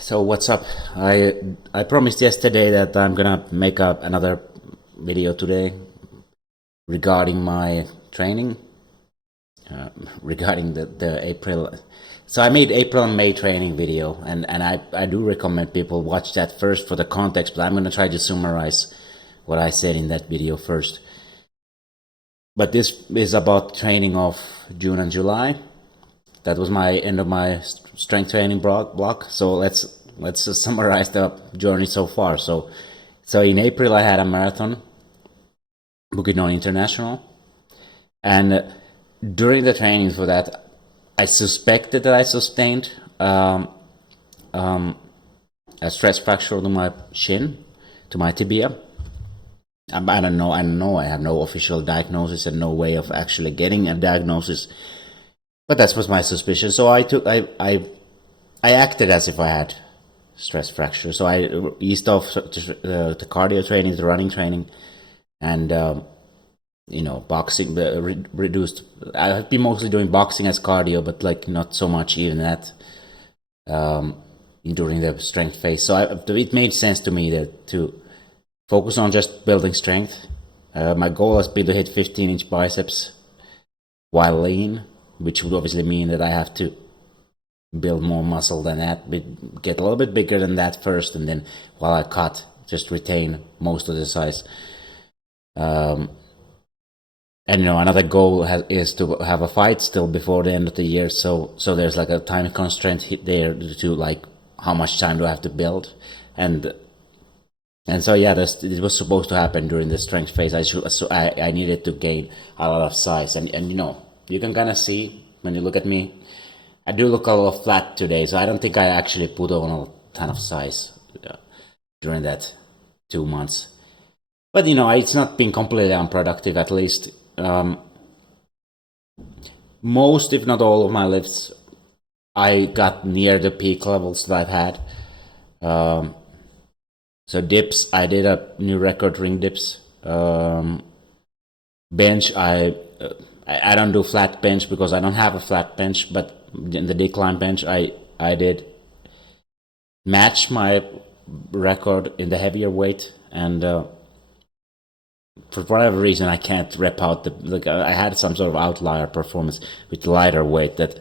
So what's up? I promised yesterday that I'm gonna make up another video today regarding my training, regarding the April. So I made April and May training video, and I do recommend people watch that first for the context, but I'm gonna try to summarize what I said in that video first. But this is about training of June and July. That was my end of my strength training block. So let's just summarize the journey so far. So in April I had a marathon, Bukidnon International, and during the training for that, I suspected that I sustained a stress fracture to my shin, to my tibia. I don't know. I have no official diagnosis and no way of actually getting a diagnosis. But that was my suspicion. So I acted as if I had stress fracture. So I eased off the cardio training, the running training, and boxing reduced. I've been mostly doing boxing as cardio, but like not so much even that during the strength phase. So it made sense to me to focus on just building strength. My goal has been to hit 15-inch biceps while lean, which would obviously mean that I have to build more muscle than that, get a little bit bigger than that first, and then while I cut, just retain most of the size. And another goal is to have a fight still before the end of the year. So there's like a time constraint there to like how much time do I have to build, and so yeah, it was supposed to happen during the strength phase. I needed to gain a lot of size, and you can kind of see when you look at me, I do look a little flat today, so I don't think I actually put on a ton of size during that 2 months. But it's not been completely unproductive. At least most, if not all, of my lifts, I got near the peak levels that I've had. So dips, I did a new record ring dips. Bench, I don't do flat bench because I don't have a flat bench, but in the decline bench, I did match my record in the heavier weight, and for whatever reason, I can't rep out I had some sort of outlier performance with lighter weight that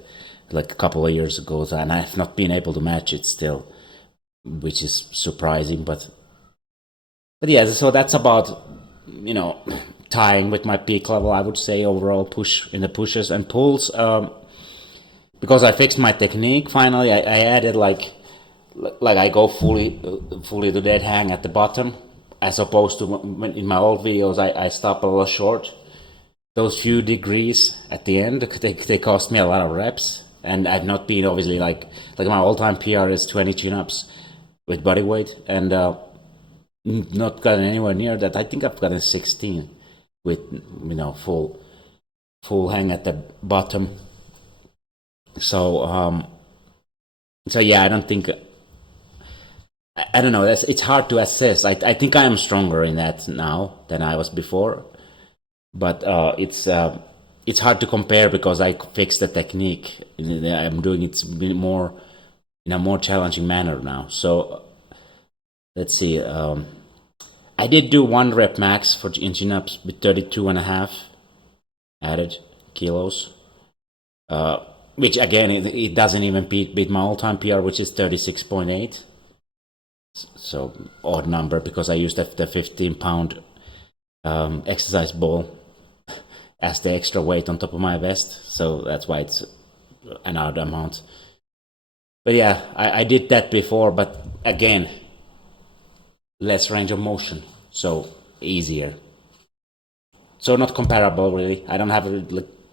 like a couple of years ago, and I have not been able to match it still, which is surprising, but yeah, so that's about tying with my peak level, I would say. Overall push in the pushes and pulls, because I fixed my technique finally. I added like I go fully to dead hang at the bottom, as opposed to in my old videos I stop a little short. Those few degrees at the end, they cost me a lot of reps, and I've not been obviously like my all-time PR is 20 chin-ups with body weight, and not gotten anywhere near that. I think I've gotten 16 with full hang at the bottom. So yeah, I don't think, I don't know, it's hard to assess. I think I am stronger in that now than I was before, but it's hard to compare because I fixed the technique. I'm doing it more in a more challenging manner now. So let's see. I did do 1 rep max for chin-ups with 32.5 added kilos, which again, it doesn't even beat my all-time PR, which is 36.8. So odd number because I used the 15-pound exercise ball as the extra weight on top of my vest. So that's why it's an odd amount. But yeah, I did that before, but again, less range of motion, so easier. So not comparable really. I don't have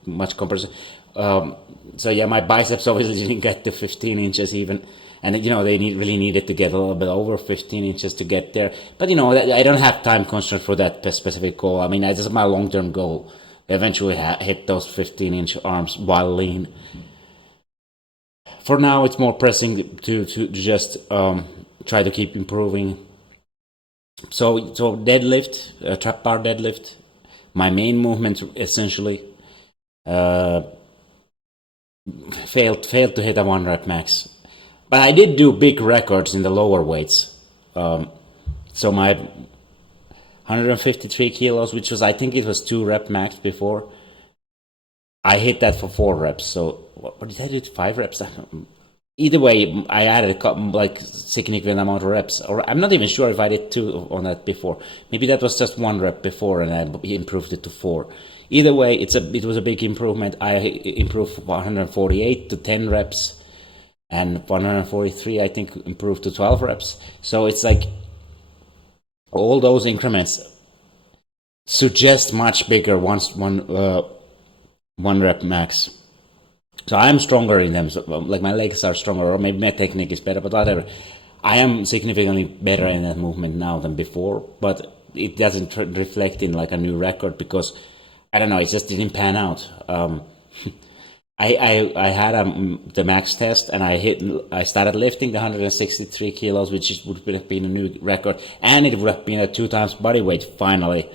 much comparison. So yeah, my biceps obviously didn't get to 15 inches even, and they really needed to get a little bit over 15 inches to get there. But I don't have time constraint for that specific goal. I mean, this is my long-term goal. Eventually hit those 15-inch arms while lean. For now, it's more pressing to just try to keep improving. So deadlift, trap bar deadlift, my main movement essentially failed to hit a 1 rep max. But I did do big records in the lower weights. So my 153 kilos, which was, I think it was 2 rep max before, I hit that for 4 reps. So what did I do? 5 reps? Either way, I added like significant amount of reps. Or I'm not even sure if I did 2 on that before. Maybe that was just 1 rep before, and I improved it to 4. Either way, it was a big improvement. I improved 148 to 10 reps, and 143 I think improved to 12 reps. So it's like all those increments suggest much bigger one rep max. So I'm stronger in them. So, like my legs are stronger, or maybe my technique is better, but whatever. I am significantly better in that movement now than before, but it doesn't reflect in like a new record because I don't know. It just didn't pan out. I had the max test, and I started lifting the 163 kilos, which would have been a new record, and it would have been a 2 times body weight finally.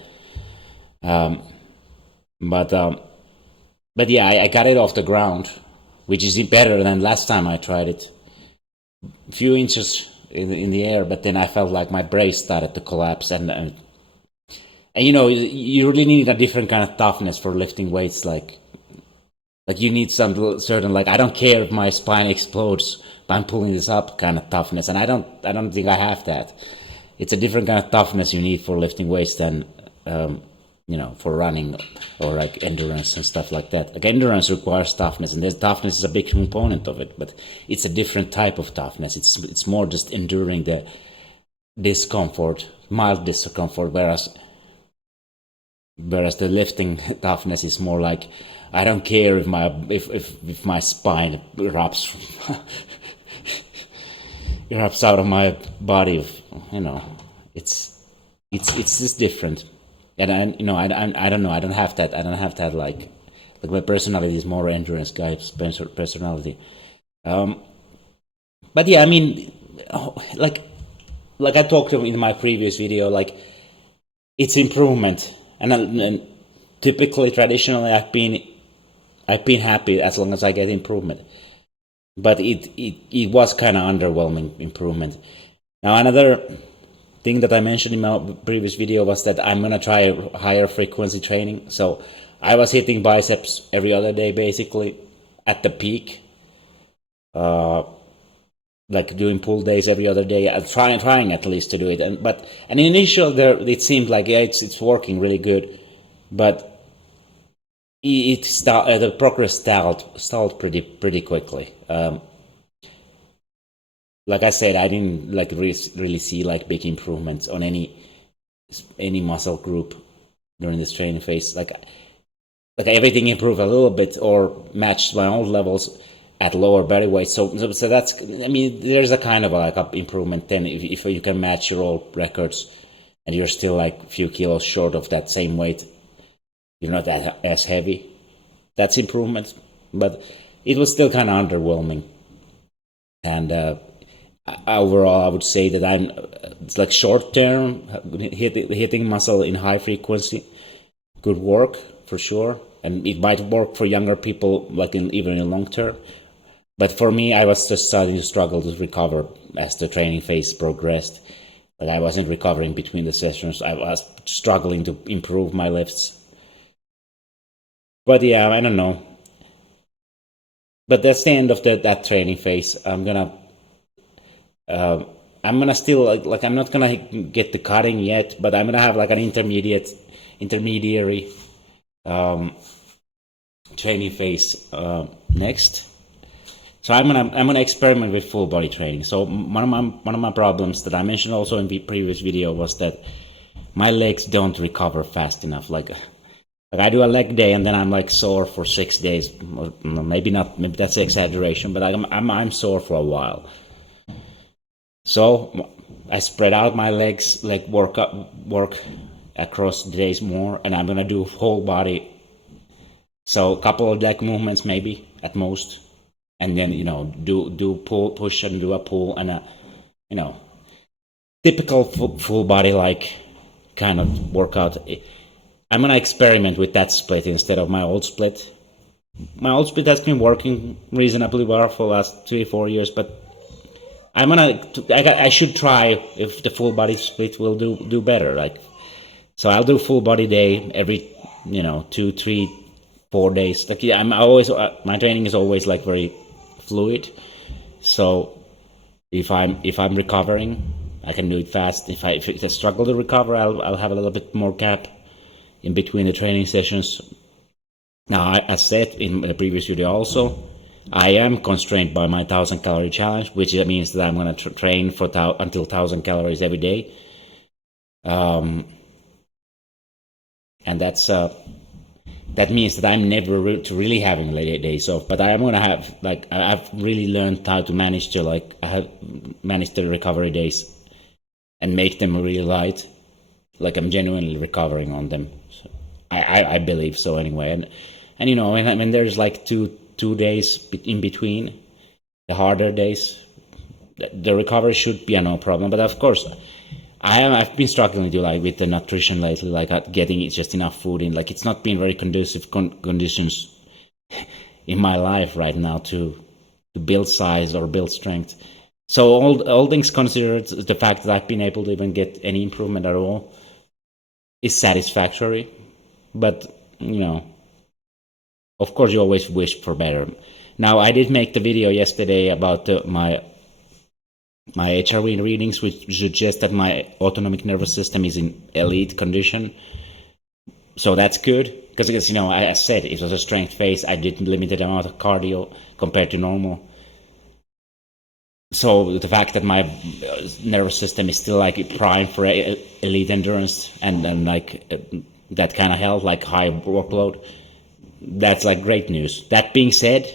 But yeah, I got it off the ground, which is better than last time I tried it. A few inches in the air, but then I felt like my brace started to collapse, and you know, you really need a different kind of toughness for lifting weights. Like you need some certain, like, I don't care if my spine explodes, but I'm pulling this up kind of toughness, and I don't think I have that. It's a different kind of toughness you need for lifting weights than you know, for running or like endurance and stuff like that. Like endurance requires toughness, and toughness is a big component of it, but it's a different type of toughness. It's more just enduring the discomfort, mild discomfort, whereas the lifting toughness is more like, I don't care if my spine erupts erupts out of my body. You know, it's just different. And I don't know. I don't have that. Like my personality is more endurance guy personality. But yeah, I mean, like I talked in my previous video, like it's improvement, and typically, traditionally, I've been happy as long as I get improvement. But it was kind of underwhelming improvement. Now another thing that I mentioned in my previous video was that I'm gonna try higher frequency training. So I was hitting biceps every other day, basically at the peak, like doing pull days every other day. I'm trying at least to do it. And initially it seemed like, yeah, it's working really good, but the progress stalled pretty quickly. Like I said, I didn't like really see like big improvements on any muscle group during this training phase. Like everything improved a little bit or matched my old levels at lower body weight. So that's, I mean, there's a kind of like a improvement then if you can match your old records and you're still like a few kilos short of that same weight. You're not as heavy. That's improvement, but it was still kind of underwhelming. And overall, I would say that it's like short term hitting muscle in high frequency, good work for sure, and it might work for younger people, like even in long term. But for me, I was just starting to struggle to recover as the training phase progressed. Like I wasn't recovering between the sessions. I was struggling to improve my lifts. But yeah, I don't know. But that's the end of that training phase. I'm gonna still like I'm not gonna get the cutting yet, but I'm gonna have like an intermediary training phase next. So I'm gonna experiment with full body training. So one of my problems that I mentioned also in the previous video was that my legs don't recover fast enough. Like I do a leg day and then I'm like sore for 6 days. Or maybe not. Maybe that's an exaggeration, but I'm sore for a while. So I spread out my legs, like work across the days more, and I'm gonna do whole body. So a couple of leg movements maybe at most, and then do push and do a pull and a typical full body like kind of workout. I'm gonna experiment with that split instead of my old split. My old split has been working reasonably well for the last 3-4 years, but I should try if the full body split will do better. Like, so I'll do full body day every, 2, 3, 4 days. Like, yeah, I'm always my training is always like very fluid. So if I'm recovering, I can do it fast. If I struggle to recover, I'll have a little bit more gap in between the training sessions. Now, as said in the previous video also, I am constrained by my 1,000 calorie challenge, which means that I'm going to train for until 1,000 calories every day. And that means that I'm never really having days off, but I am going to have, like, I've really learned how to manage I have managed the recovery days and make them really light. Like, I'm genuinely recovering on them. So I believe so anyway. And when there's like two days in between, the harder days, the recovery should be no problem. But of course, I've been struggling to with the nutrition lately, like getting just enough food in. Like, it's not been very conducive conditions in my life right now to build size or build strength. So all things considered, the fact that I've been able to even get any improvement at all is satisfactory. But of course, you always wish for better. Now, I did make the video yesterday about my HRV readings, which suggest that my autonomic nervous system is in elite condition. So that's good, because I said it was a strength phase. I did limited amount of cardio compared to normal. So the fact that my nervous system is still like primed for elite endurance and that kind of health, like high workload, that's like great news. That being said,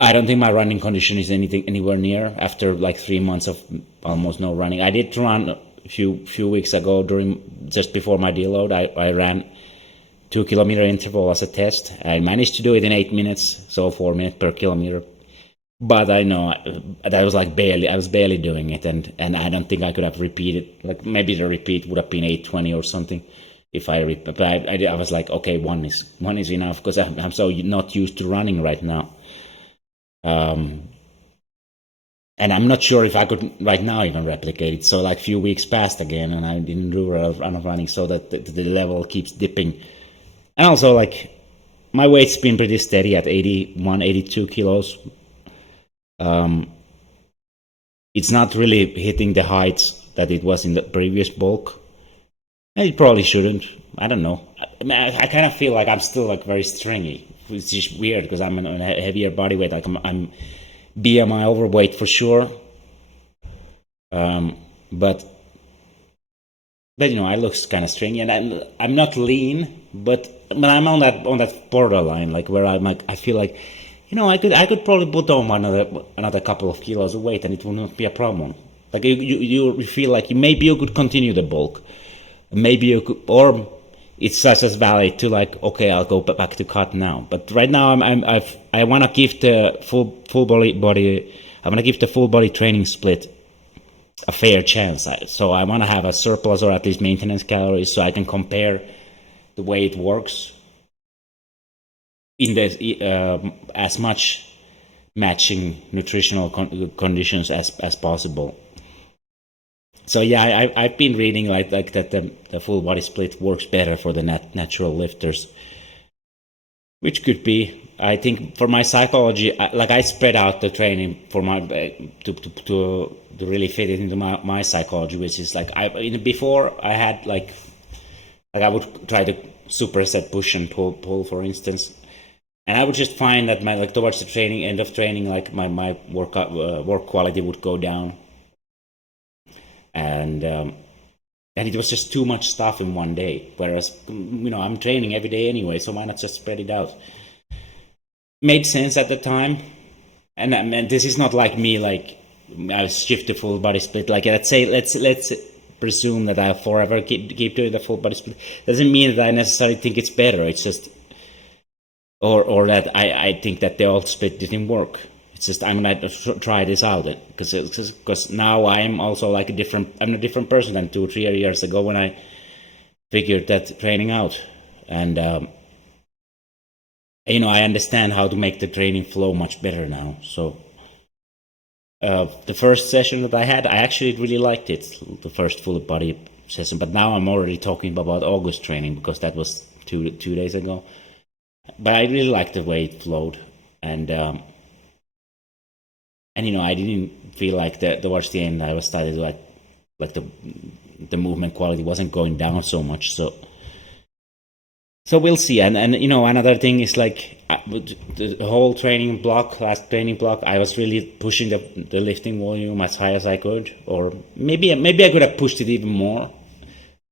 I don't think my running condition is anywhere near after like 3 months of almost no running. I did run a few weeks ago just before my deload. I ran 2 kilometer interval as a test. I managed to do it in 8 minutes, so 4 minutes per kilometer. But I know that was I was barely doing it, and I don't think I could have repeated. Like, maybe the repeat would have been 8:20 or something if I repeat. But I was like, okay, one is enough, because I'm so not used to running right now. And I'm not sure if I could right now even replicate it. So like few weeks passed again, and I didn't do a run of running, so that the level keeps dipping. And also, like, my weight's been pretty steady at 81, 82 kilos. It's not really hitting the heights that it was in the previous bulk. And it probably shouldn't. I don't know. I kind of feel like I'm still like very stringy, which is weird because I'm on a heavier body weight. Like, I'm BMI overweight for sure. But I look kind of stringy, and I'm not lean, but I'm on that borderline, like where I'm like, I feel like, I could probably put on another couple of kilos of weight, and it would not be a problem. Like, you feel like maybe you could continue the bulk, maybe you could, or it's such as valid to like, okay, I'll go back to cut now. But right now, I want to give the full body. I want to give the full body training split a fair chance. So I want to have a surplus, or at least maintenance calories, so I can compare the way it works in the as much matching nutritional conditions as possible. So yeah, I've been reading like that the full body split works better for the natural lifters, which could be. I think for my psychology, I spread out the training for my to really fit it into my psychology, which is like before I had like I would try to superset push and pull for instance, and I would just find that my towards the end of training, like my work quality would go down, and it was just too much stuff in one day. Whereas I'm training every day anyway, so why not just spread it out? Made sense at the time, and this is not like me like I shift the full body split. Like, let's presume that I'll forever keep doing the full body split. Doesn't mean that I necessarily think it's better. It's just or that I think that the old split didn't work. It's just I'm gonna try this out because now I'm also like I'm a different person than 2 or 3 years ago when I figured that training out. And I understand how to make the training flow much better now. So The first session that I had, I actually really liked it, the first full body session. But now I'm already talking about August training because that was two days ago. But I really liked the way it flowed, and you know, I didn't feel like that towards the end I was started to like the movement quality wasn't going down so much. So we'll see. And you know, another thing is like the whole last training block, I was really pushing the lifting volume as high as I could, or maybe I could have pushed it even more,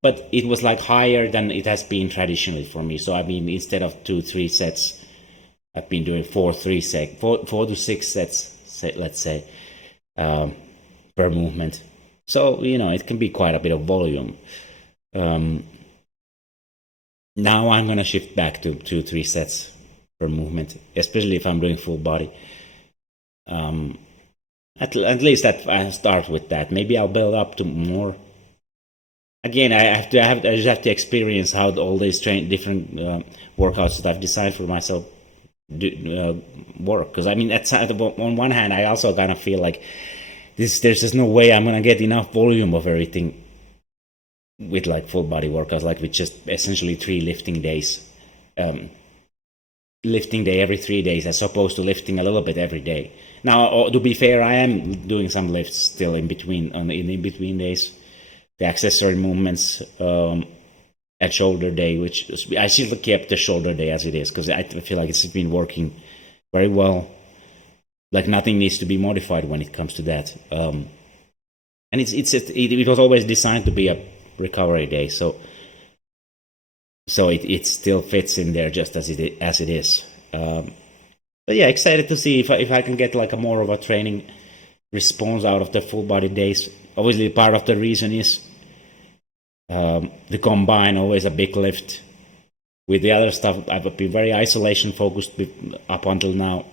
but it was like higher than it has been traditionally for me. So I mean, instead of 2-3 sets, I've been doing 4 to 6 sets, let's say, per movement. So you know, it can be quite a bit of volume. Now I'm gonna shift back to 2-3 sets per movement, especially if I'm doing full body. At least that I start with that. Maybe I'll build up to more. Again, I just have to experience how all these different workouts that I've designed for myself work. Because I mean, on one hand, I also kind of feel like there's just no way I'm gonna get enough volume of everything with like full body workouts, like with just essentially 3 lifting days, lifting day every 3 days, as opposed to lifting a little bit every day. Now, to be fair, I am doing some lifts still in between in between days, the accessory movements at shoulder day, which I still kept the shoulder day as it is because I feel like it's been working very well. Like nothing needs to be modified when it comes to that. And it was always designed to be a recovery day, so it still fits in there just as it is. But yeah, excited to see if I can get like a more of a training response out of the full body days. Obviously, part of the reason is the combine, always a big lift. With the other stuff, I've been very isolation focused up until now.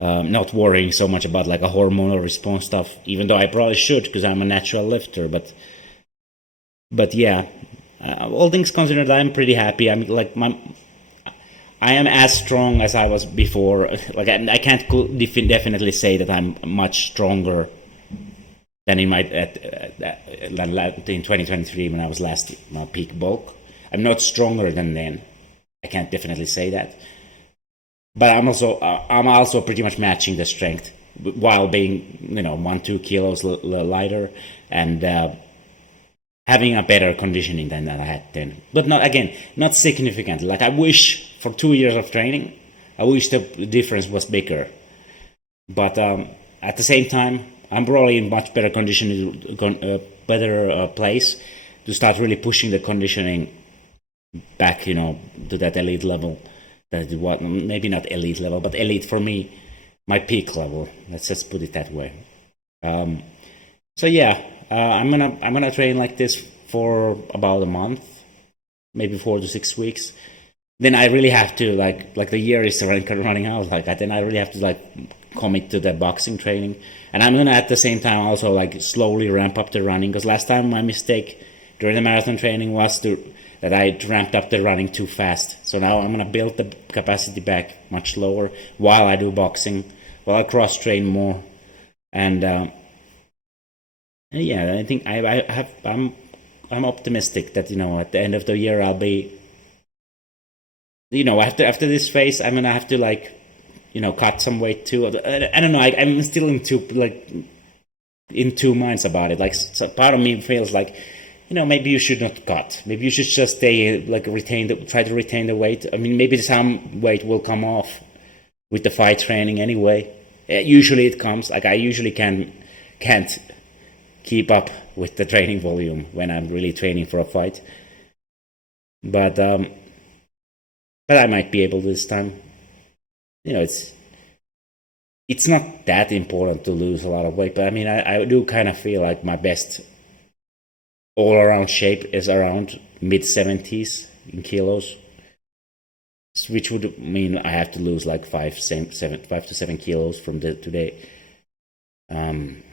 Not worrying so much about like a hormonal response stuff, even though I probably should because I'm a natural lifter. But yeah, all things considered, I'm pretty happy. I'm like I am as strong as I was before. Like I can't definitely say that I'm much stronger than in in 2023 when I was last my peak bulk. I'm not stronger than then. I can't definitely say that. But I'm also pretty much matching the strength while being 1-2 kilos lighter and having a better conditioning than that I had then. But not significantly. Like I wish for 2 years of training, I wish the difference was bigger. But at the same time, I'm probably in much better conditioning, better place to start really pushing the conditioning back, to that elite level. That it was maybe not elite level, but elite for me, my peak level. Let's just put it that way. So yeah, I'm gonna train like this for about a month, maybe 4 to 6 weeks. Then I really have to like the year is running out. Then I really have to commit to the boxing training, and I'm gonna at the same time also slowly ramp up the running. Because last time my mistake during the marathon training was that I ramped up the running too fast. So now I'm gonna build the capacity back much slower while I do boxing, while I cross train more, and yeah, I think I'm optimistic that at the end of the year I'll be after this phase I'm gonna have to cut some weight too. I don't know. I'm still in two minds about it. So part of me feels like maybe you should not cut. Maybe you should just stay try to retain the weight. I mean, maybe some weight will come off with the fight training anyway. Usually it comes. I usually can't keep up with the training volume when I'm really training for a fight. But I might be able this time. It's not that important to lose a lot of weight, but I mean, I do kind of feel like my best all-around shape is around mid-70s in kilos, which would mean I have to lose 5 to 7 kilos from today, from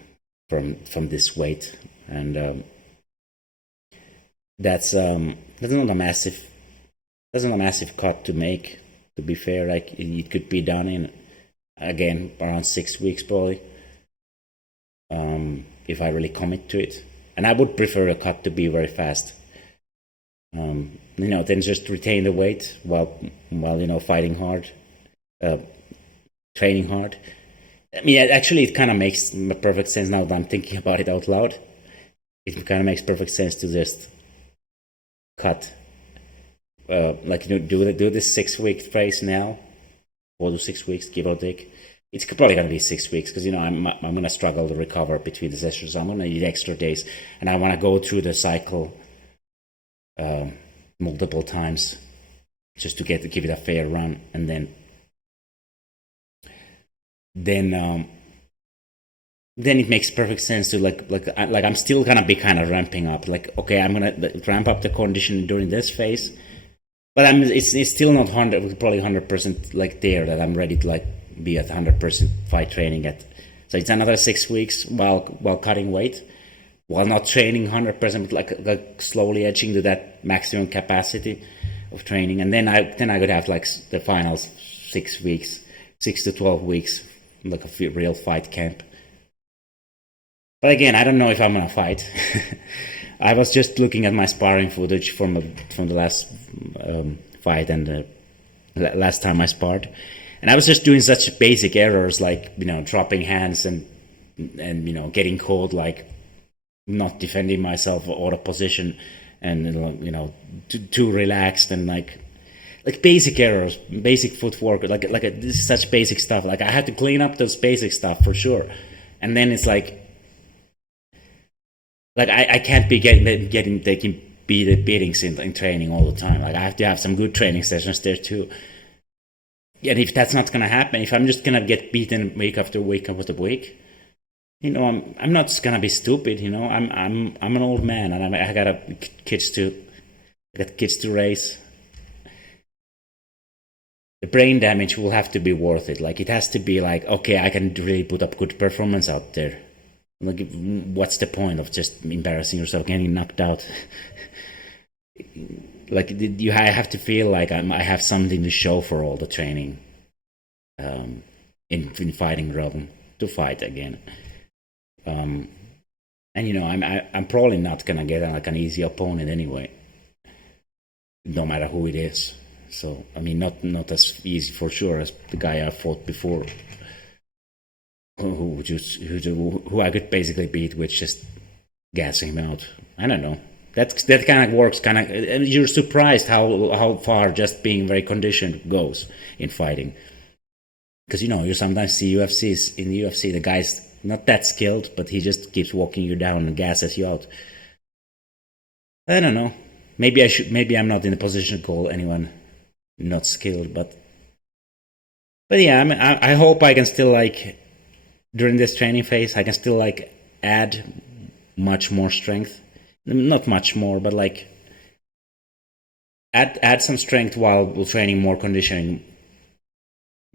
this weight, and that's not a massive cut to make. To be fair, it could be done in again around 6 weeks probably, if I really commit to it. And I would prefer a cut to be very fast. Then just retain the weight while fighting hard, training hard. I mean, actually, it kind of makes perfect sense now that I'm thinking about it out loud. It kind of makes perfect sense to just cut, do this 6 week phase now, 4 to 6 weeks, give or take. It's probably gonna be 6 weeks because I'm gonna struggle to recover between the sessions. I'm gonna need extra days, and I want to go through the cycle multiple times just to give it a fair run, and then it makes perfect sense to like I'm still gonna be kind of ramping up. Like, okay, I'm gonna ramp up the condition during this phase, but it's still not 100, probably 100% like there that I'm ready to like be at 100% fight training at. So it's another 6 weeks while cutting weight, while not training 100%, but like slowly edging to that maximum capacity of training, and then I could have like the final 6 weeks, 6 to 12 weeks, like a real fight camp. But again, I don't know if I'm gonna fight. I was just looking at my sparring footage from the last fight and the last time I sparred, and I was just doing such basic errors like dropping hands and getting caught, like not defending myself out of position, and too relaxed, and like basic errors, basic footwork, this is such basic stuff. Like I had to clean up those basic stuff for sure, and then it's like I can't be taking beatings in training all the time. Like I have to have some good training sessions there too. And if that's not gonna happen, if I'm just gonna get beaten week after week after week, I'm not just gonna be stupid. I'm an old man, and I got kids to raise. The brain damage will have to be worth it. Like it has to be like, okay, I can really put up good performance out there. Like, what's the point of just embarrassing yourself, getting knocked out? Like I have to feel like I have something to show for all the training, in fighting realm to fight again. And I'm probably not gonna get like an easy opponent anyway, no matter who it is. So I mean, not as easy for sure as the guy I fought before, who I could basically beat with just gassing him out. I don't know. That kind of works. You're surprised how far just being very conditioned goes in fighting. Because you sometimes see UFCs. In the UFC, the guy's not that skilled, but he just keeps walking you down and gasses you out. I don't know. Maybe I'm not in a position to call anyone not skilled, but yeah. I hope I can still during this training phase, I can still add much more strength. Not much more, but add some strength while training more conditioning.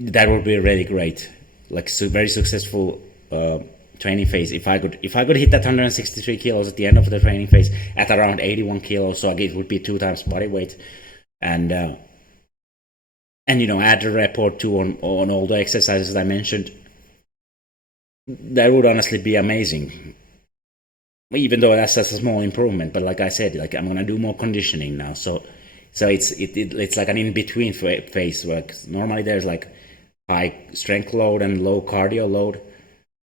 That would be really great. Very successful training phase. If I could hit that 163 kilos at the end of the training phase at around 81 kilos, so it would be 2 times body weight, and add a rep or two on all the exercises I mentioned. That would honestly be amazing. Even though that's a small improvement, but like I said, I'm gonna do more conditioning now, so it's like an in-between phase where normally there's high strength load and low cardio load,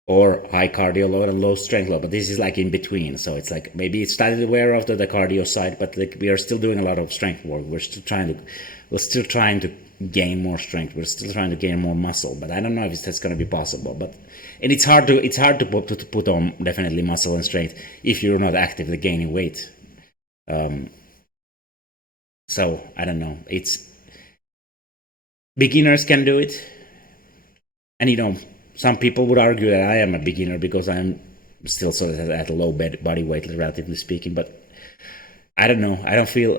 or high cardio load and low strength load, but this is in between. So it's maybe it started to wear off the cardio side, but we are still doing a lot of strength work. We're still trying to gain more strength. We're still trying to gain more muscle, but I don't know if that's going to be possible. And it's hard to put on definitely muscle and strength if you're not actively gaining weight. So I don't know. Beginners can do it, and some people would argue that I am a beginner because I'm still sort of at a low body weight, relatively speaking. But I don't know. I don't feel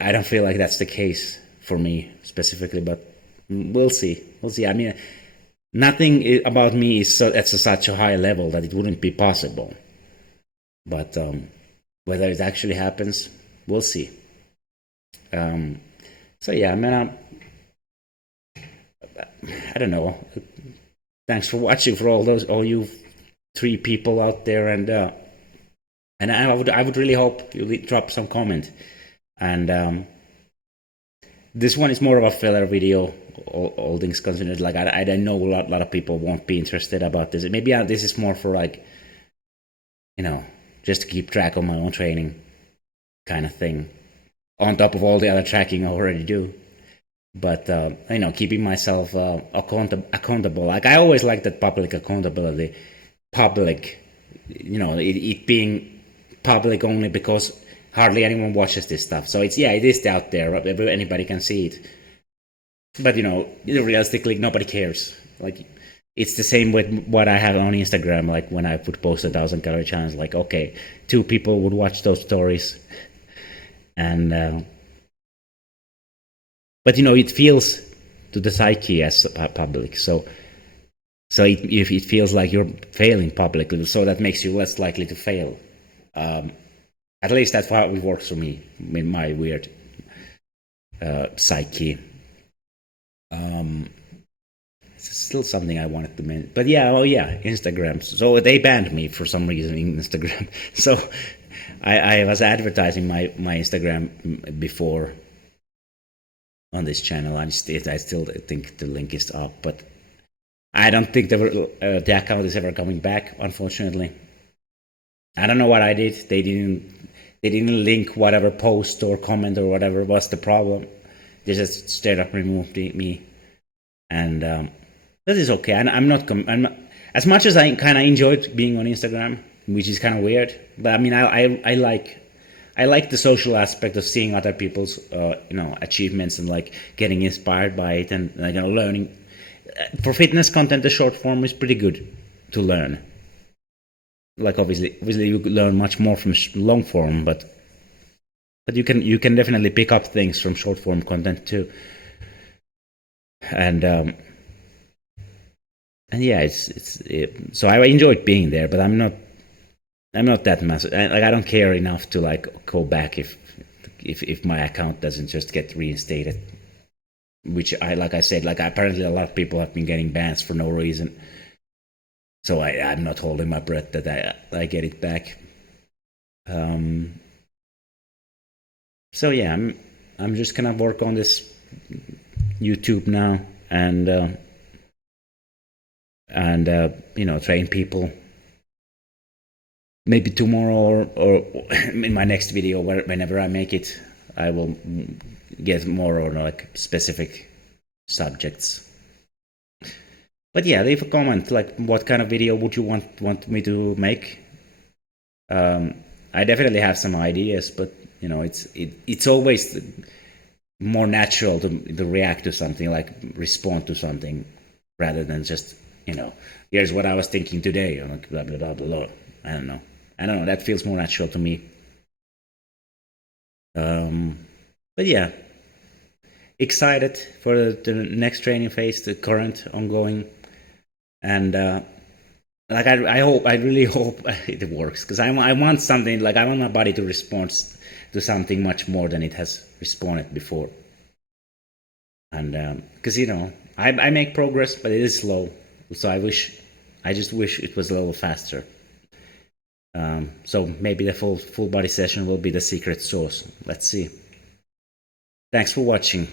like that's the case for me specifically. But we'll see. I mean, nothing about me is at such a high level that it wouldn't be possible. But whether it actually happens, we'll see. So yeah, I mean, I don't know. thanks for watching, for all you 3 people out there, and I would really hope you drop some comment. And this one is more of a filler video, all things considered. Like I know a lot of people won't be interested about this. Maybe this is more for, like, just to keep track of my own training kind of thing, on top of all the other tracking I already do. But keeping myself accountable. Like, I always like that public accountability. Public, it being public only because hardly anyone watches this stuff. So it is out there. Anybody can see it. But realistically, nobody cares. Like, it's the same with what I have on Instagram. Like, when I would post 1,000 calorie challenge, like, okay, 2 people would watch those stories, and but it feels to the psyche as public. So if it feels like you're failing publicly, so that makes you less likely to fail. At least that's how it works for me, in my weird psyche. It's still something I wanted to mention. But Instagram. So they banned me for some reason in Instagram. So I was advertising my Instagram before on this channel. I still think the link is up, but I don't think the account is ever coming back, unfortunately. I don't know what I did. They didn't link whatever post or comment or whatever was the problem. They just straight up removed me, and that is okay. I'm not as much as I kind of enjoyed being on Instagram, which is kind of weird. But I mean, I like the social aspect of seeing other people's achievements and, like, getting inspired by it, and, like, learning. For fitness content, the short form is pretty good to learn. Like, obviously you learn much more from long form, but you can definitely pick up things from short form content too. And yeah, so I enjoyed being there, but I'm not that massive. Like, I don't care enough to, like, go back if my account doesn't just get reinstated. Which like I said, like, apparently a lot of people have been getting bans for no reason. So I'm not holding my breath that I get it back. So yeah, I'm just gonna work on this YouTube now, and train people. Maybe tomorrow or in my next video, whenever I make it, I will get more on, like, specific subjects. But yeah, leave a comment, like, what kind of video would you want me to make. I definitely have some ideas, but it's always more natural to react to something, like respond to something, rather than just here's what I was thinking today, or like blah blah blah blah. I don't know. That feels more natural to me. But yeah, excited for the next training phase, the current ongoing, and like, I really hope it works, because I want something, like, I want my body to respond to something much more than it has responded before. And because I make progress, but it is slow. So I just wish it was a little faster. So maybe the full body session will be the secret sauce. Let's see. Thanks for watching.